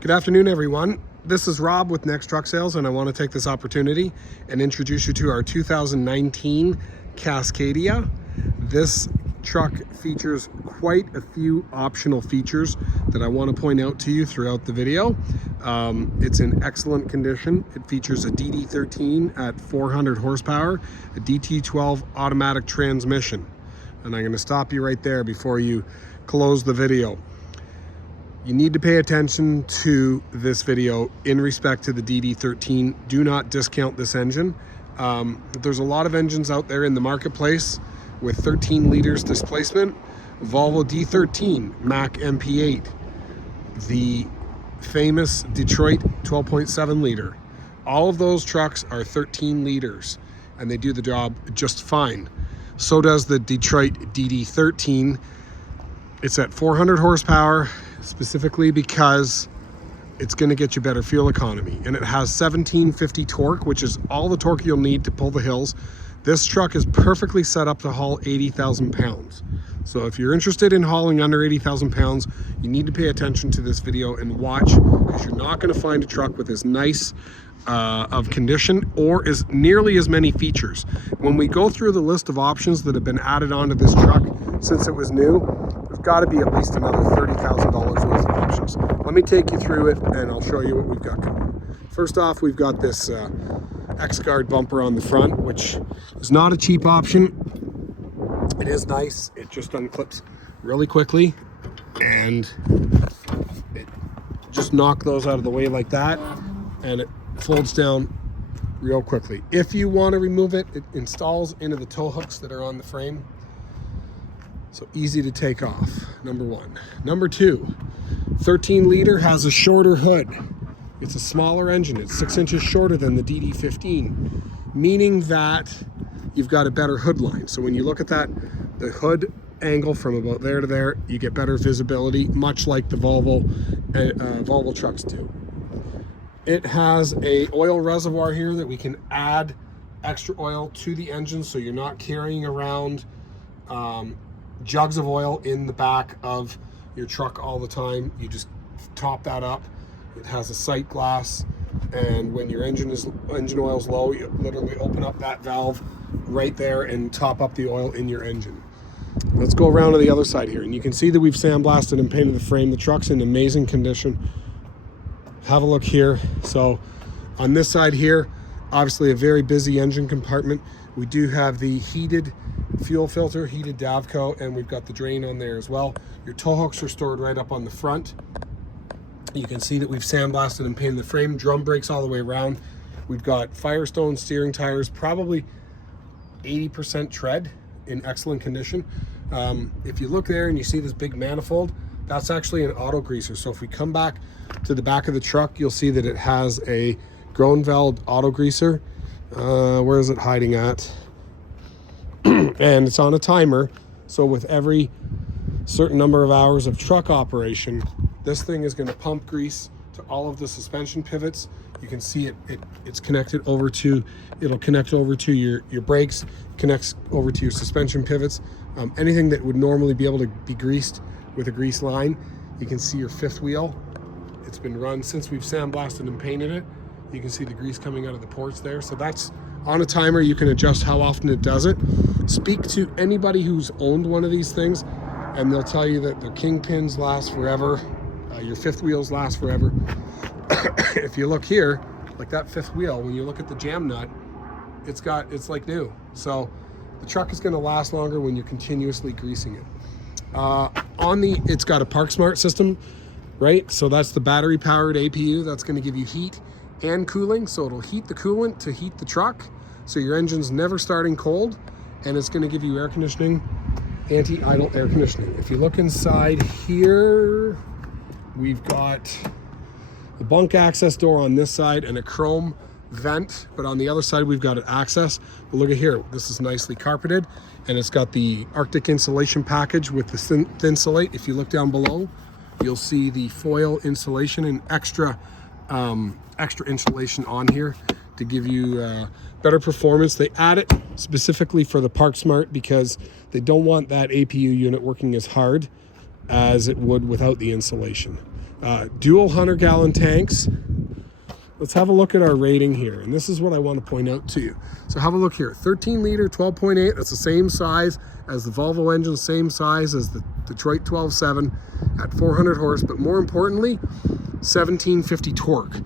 Good afternoon, everyone. This is Rob with Next Truck Sales, and I want to take this opportunity and introduce you to our 2019 Cascadia. This truck features quite a few optional features that I want to point out to you throughout the video. It's in excellent condition. It features a DD13 at 400 horsepower, a DT12 automatic transmission. And I'm going to stop you right there before you close the video. You need to pay attention to this video in respect to the DD13. Do not discount this engine. There's a lot of engines out there in the marketplace with 13 liters displacement. Volvo D13, Mack MP8, the famous Detroit 12.7 liter. All of those trucks are 13 liters and they do the job just fine. So does the Detroit DD13. It's at 400 horsepower, specifically because it's going to get you better fuel economy, and it has 1750 torque, which is all the torque you'll need to pull the hills. This truck is perfectly set up to haul 80,000 pounds. So if you're interested in hauling under 80,000 pounds, you need to pay attention to this video and watch, because you're not going to find a truck with as nice of condition or as nearly as many features. When we go through the list of options that have been added onto this truck since it was new, there's got to be at least another $30,000 worth of options. Let me take you through it and I'll show you what we've got coming. First off, we've got this X-Guard bumper on the front, which is not a cheap option. It is nice. It just unclips really quickly and it just knock those out of the way like that, and it folds down real quickly. If you want to remove it, it installs into the tow hooks that are on the frame. So easy to take off, number one. Number two, 13 liter has a shorter hood. It's a smaller engine. It's 6 inches shorter than the DD15, meaning that you've got a better hood line. So when you look at that, the hood angle from about there to there, you get better visibility, much like the Volvo trucks do. It has a oil reservoir here that we can add extra oil to the engine, so you're not carrying around jugs of oil in the back of your truck all the time. You just top that up. It has a sight glass, and when your engine oil is low, you literally open up that valve right there and top up the oil in your engine. Let's go around to the other side here, and you can see that we've sandblasted and painted the frame. The truck's in amazing condition. Have a look here. So on this side here, obviously a very busy engine compartment. We do have the heated fuel filter, heated Davco, and we've got the drain on there as well. Your tow hooks are stored right up on the front. You can see that we've sandblasted and painted the frame. Drum brakes all the way around. We've got Firestone steering tires, probably 80% tread, in excellent condition. If you look there and you see this big manifold, that's actually an auto greaser. So if we come back to the back of the truck, you'll see that it has a Groenveld auto greaser. Where is it hiding at? And it's on a timer. So with every certain number of hours of truck operation, this thing is going to pump grease to all of the suspension pivots. You can see it's connected over to, it'll connect over to your brakes, connects over to your suspension pivots. Anything that would normally be able to be greased with a grease line. You can see your fifth wheel. It's been run since we've sandblasted and painted it. You can see the grease coming out of the ports there. So that's on a timer. You can adjust how often it does it. Speak to anybody who's owned one of these things, and they'll tell you that their kingpins last forever. Your fifth wheels last forever. If you look here, like that fifth wheel, when you look at the jam nut, it's like new. So the truck is going to last longer when you're continuously greasing it. It's got a PARKSMART system, right? So that's the battery powered APU. That's going to give you heat and cooling. So it'll heat the coolant to heat the truck. So your engine's never starting cold, and it's going to give you air conditioning, anti-idle air conditioning. If you look inside here, we've got the bunk access door on this side and a chrome vent, but on the other side we've got an access. But look at here, this is nicely carpeted, and it's got the Arctic insulation package with the Thinsulate. If you look down below, you'll see the foil insulation and extra insulation on here to give you better performance. They add it specifically for the PARKSMART because they don't want that APU unit working as hard as it would without the insulation. Dual 100-gallon tanks. Let's have a look at our rating here. And this is what I want to point out to you. So have a look here. 13 liter, 12.8. That's the same size as the Volvo engine, same size as the Detroit 12.7 at 400 horse. But more importantly, 1750 torque.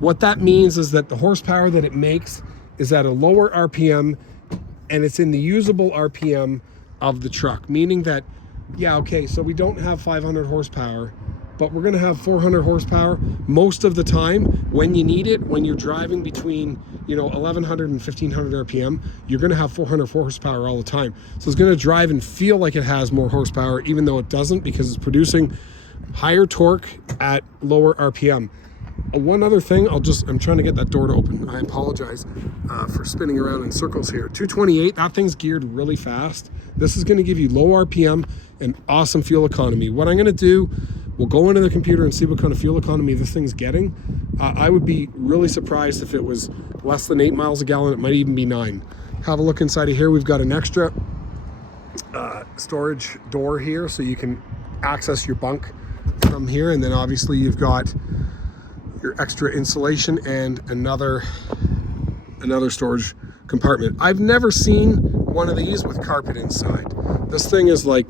What that means is that the horsepower that it makes is at a lower RPM, and it's in the usable RPM of the truck. Meaning that, yeah, okay, so we don't have 500 horsepower, but we're gonna have 400 horsepower most of the time when you need it. When you're driving between, you know, 1100 and 1500 RPM, you're gonna have 400 horsepower all the time. So it's gonna drive and feel like it has more horsepower, even though it doesn't, because it's producing higher torque at lower RPM. One other thing, I'm trying to get that door to open. I apologize for spinning around in circles here. 228, that thing's geared really fast. This is gonna give you low RPM and awesome fuel economy. What I'm gonna do, we'll go into the computer and see what kind of fuel economy this thing's getting. I would be really surprised if it was less than 8 miles a gallon. It might even be 9. Have a look inside of here. We've got an extra storage door here, so you can access your bunk from here. And then obviously you've got your extra insulation and another storage compartment. I've never seen one of these with carpet inside. This thing is like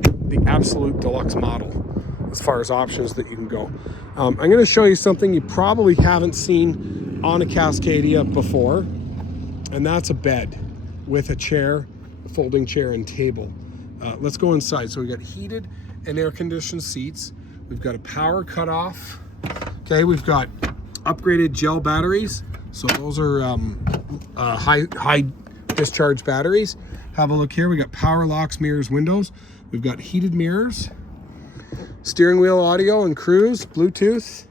the absolute deluxe model as far as options that you can go. I'm going to show you something you probably haven't seen on a Cascadia before, and that's a bed with a chair, a folding chair and table. Let's go inside. So we got heated and air conditioned seats. We've got a power cutoff. Okay, we've got upgraded gel batteries. So those are high discharge batteries. Have a look here. We got power locks, mirrors, windows. We've got heated mirrors, steering wheel audio and cruise, Bluetooth,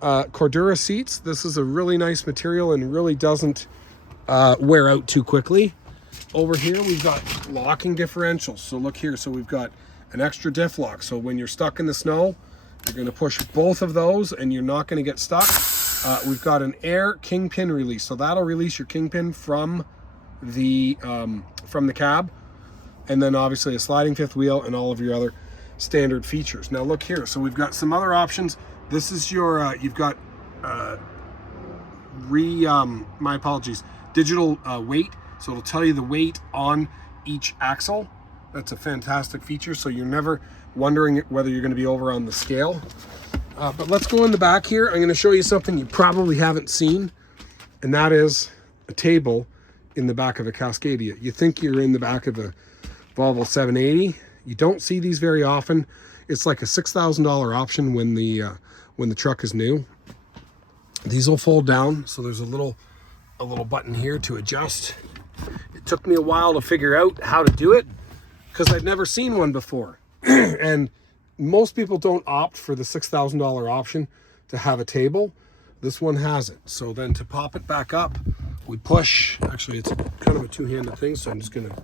Cordura seats. This is a really nice material and really doesn't wear out too quickly. Over here, we've got locking differentials. So look here. So we've got an extra diff lock. So when you're stuck in the snow, you're going to push both of those and you're not going to get stuck. We've got an air kingpin release. So that'll release your kingpin from the cab. And then obviously a sliding fifth wheel and all of your other standard features. Now look here. So we've got some other options. This is your, you've got, my apologies, digital weight. So it'll tell you the weight on each axle. That's a fantastic feature. So you're never wondering whether you're going to be over on the scale. But let's go in the back here. I'm going to show you something you probably haven't seen, and that is a table in the back of a Cascadia. You think you're in the back of a Volvo 780. You don't see these very often. It's like a $6,000 option when the truck is new. These will fold down, so there's a little button here to adjust. It took me a while to figure out how to do it because I'd never seen one before. And most people don't opt for the $6,000 option to have a table. This one has it. So then to pop it back up, we push. Actually, it's kind of a two-handed thing, so I'm just gonna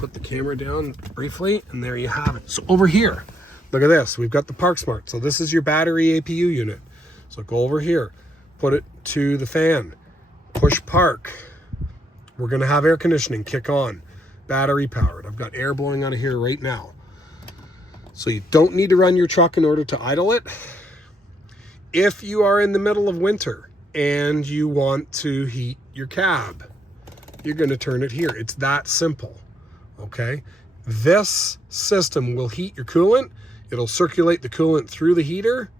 put the camera down briefly, and there you have it. So over here, look at this. We've got the PARKSMART. So this is your battery APU unit. So go over here, put it to the fan, push park. We're gonna have air conditioning kick on, battery powered. I've got air blowing out of here right now. So you don't need to run your truck in order to idle it. If you are in the middle of winter and you want to heat your cab, you're gonna turn it here. It's that simple, okay? This system will heat your coolant. It'll circulate the coolant through the heater,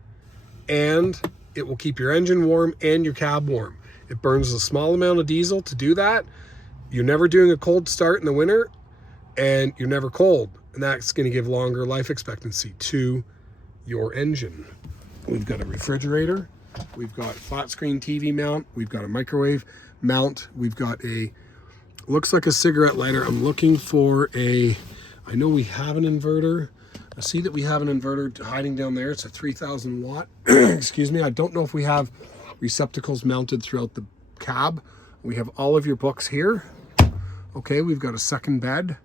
and it will keep your engine warm and your cab warm. It burns a small amount of diesel to do that. You're never doing a cold start in the winter, and you're never cold. And that's going to give longer life expectancy to your engine. We've got a refrigerator. We've got flat screen TV mount. We've got a microwave mount. We've got looks like a cigarette lighter. I'm looking for I know we have an inverter. I see that we have an inverter hiding down there. It's a 3,000 watt. Excuse me. I don't know if we have receptacles mounted throughout the cab. We have all of your books here. Okay, we've got a second bed.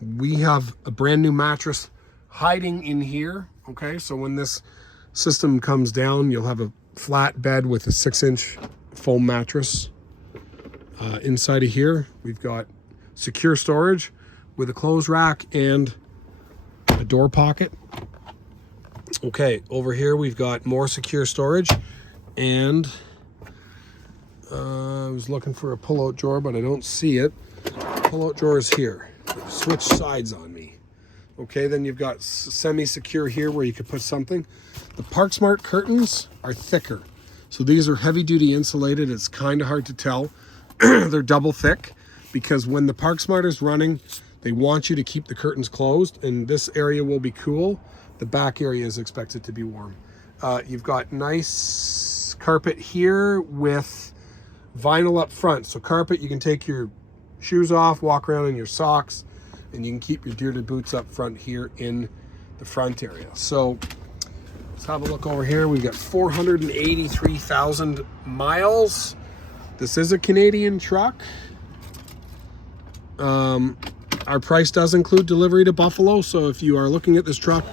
We have a brand new mattress hiding in here. Okay, so when this system comes down, you'll have a flat bed with a 6-inch foam mattress. Inside of here, we've got secure storage with a clothes rack and a door pocket. Okay, over here we've got more secure storage, and I was looking for a pull-out drawer, but I don't see it. Pull-out drawer is here. Switch sides on me. Okay, then you've got semi-secure here where you could put something. The PARKSMART curtains are thicker. So these are heavy-duty insulated. It's kind of hard to tell. They're double thick because when the PARKSMART is running, they want you to keep the curtains closed, and this area will be cool. The back area is expected to be warm. You've got nice carpet here with vinyl up front. So carpet, you can take your shoes off, walk around in your socks, and you can keep your bearded boots up front here in the front area. So let's have a look over here. We've got 483,000 miles. This is a Canadian truck. Our price does include delivery to Buffalo. So if you are looking at this truck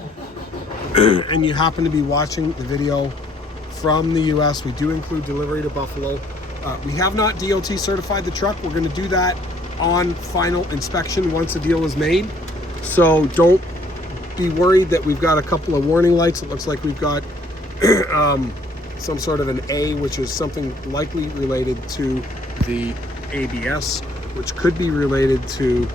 and you happen to be watching the video from the US, we do include delivery to Buffalo. We have not DOT certified the truck. We're going to do that on final inspection once the deal is made. So don't be worried that we've got a couple of warning lights. It looks like we've got some sort of an A, which is something likely related to the ABS, which could be related to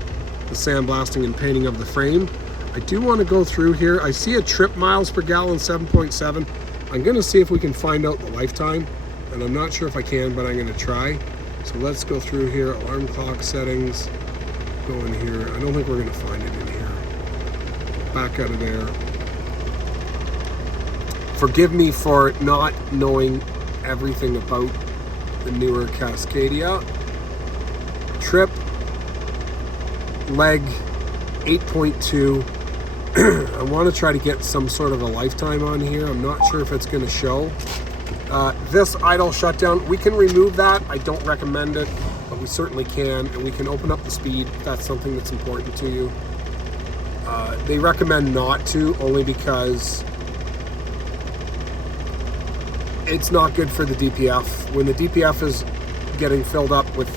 the sandblasting and painting of the frame. I do want to go through here. I see a trip miles per gallon 7.7. I'm going to see if we can find out the lifetime, and I'm not sure if I can, but I'm going to try. So let's go through here. Alarm clock settings. Go in here. I don't think we're going to find it in here. Back out of there. Forgive me for not knowing everything about the newer Cascadia. Trip, leg, 8.2. I want to try to get some sort of a lifetime on here. I'm not sure if it's going to show. This idle shutdown, we can remove that. I don't recommend it, but we certainly can, and we can open up the speed if that's something that's important to you. They recommend not to, only because it's not good for the DPF. When the DPF is getting filled up with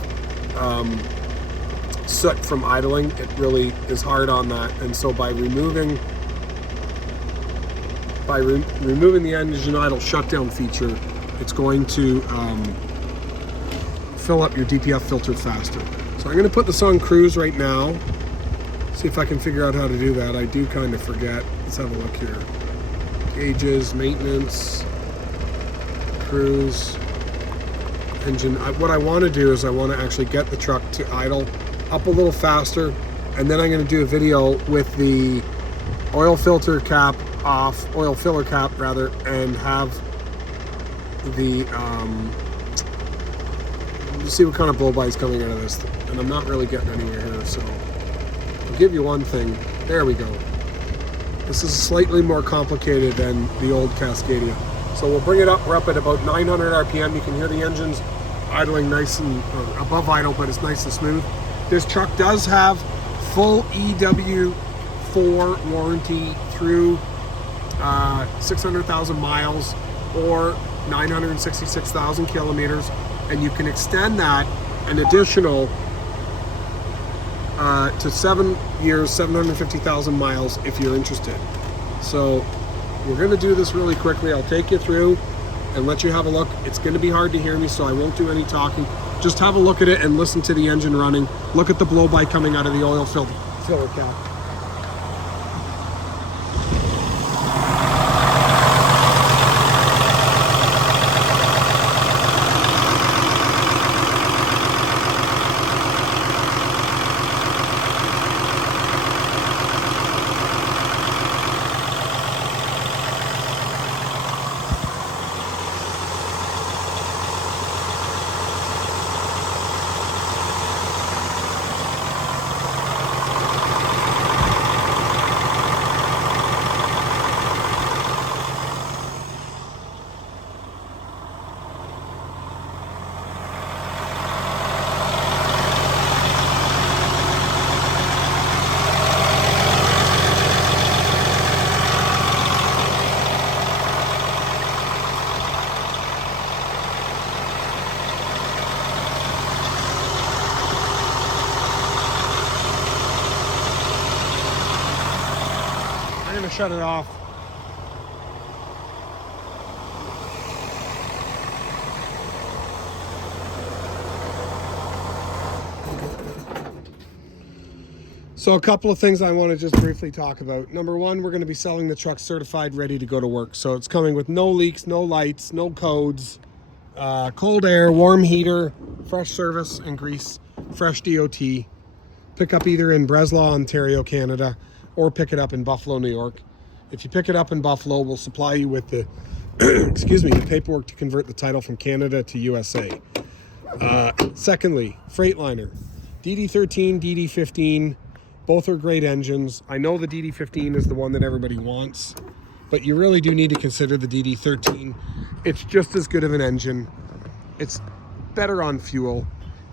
soot from idling, it really is hard on that. And so by removing the engine idle shutdown feature, it's going to fill up your DPF filter faster. So I'm going to put this on cruise right now. See if I can figure out how to do that. I do kind of forget. Let's have a look here. Gauges, maintenance, cruise, engine. What I want to do is I want to actually get the truck to idle up a little faster, and then I'm going to do a video with the oil filter cap off, oil filler cap rather, and have the see what kind of blow-by is coming out of this, and I'm not really getting anywhere here. So I'll give you one thing. There we go. This is slightly more complicated than the old Cascadia. So we'll bring it up. We're up at about 900 RPM. You can hear the engines idling nice and above idle, but it's nice and smooth. This truck does have full EW4 warranty through 600,000 miles or 966,000 kilometers, and you can extend that an additional to 7 years, 750,000 miles if you're interested. So we're going to do this really quickly. I'll take you through and let you have a look. It's going to be hard to hear me, so I won't do any talking. Just have a look at it and listen to the engine running. Look at the blow-by coming out of the oil filler cap. Shut it off. So a couple of things I want to just briefly talk about. Number one, we're going to be selling the truck certified, ready to go to work. So it's coming with no leaks, no lights, no codes, cold air, warm heater, fresh service and grease, fresh DOT. Pick up either in Breslau, Ontario, Canada, or pick it up in Buffalo, New York. If you pick it up in Buffalo, we'll supply you with the excuse me, the paperwork to convert the title from Canada to USA. Secondly, Freightliner, DD13, DD15, both are great engines. I know the DD15 is the one that everybody wants, but you really do need to consider the DD13. It's just as good of an engine. It's better on fuel.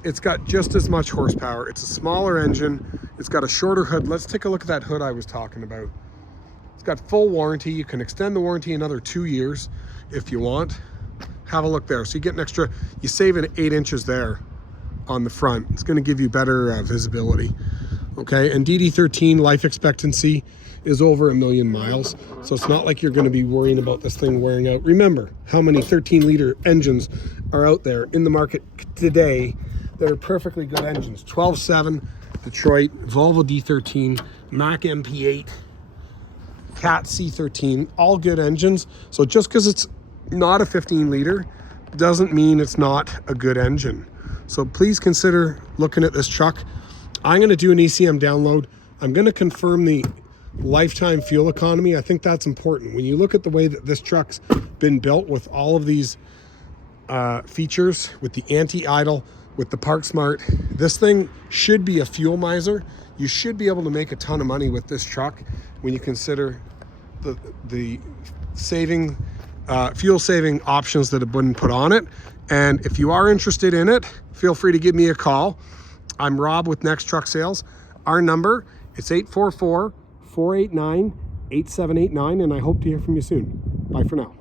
It's got just as much horsepower. It's a smaller engine. It's got a shorter hood. Let's take a look at that hood I was talking about. It's got full warranty. You can extend the warranty another 2 years if you want. Have a look there. So you get an extra, you save an 8 inches there on the front. It's going to give you better visibility. Okay, and DD13 life expectancy is over 1 million miles. So it's not like you're going to be worrying about this thing wearing out. Remember how many 13-liter engines are out there in the market today that are perfectly good engines. 12.7, Detroit, Volvo D13, Mack MP8, Cat C13, all good engines. So just because it's not a 15-liter doesn't mean it's not a good engine. So please consider looking at this truck. I'm going to do an ECM download. I'm going to confirm the lifetime fuel economy. I think that's important. When you look at the way that this truck's been built with all of these features, with the anti-idle, with the PARKSMART, this thing should be a fuel miser. You should be able to make a ton of money with this truck when you consider the saving, fuel saving options that have been put on it. And if you are interested in it, feel free to give me a call. I'm Rob with Next Truck Sales. Our number, it's 844-489-8789, and I hope to hear from you soon. Bye for now.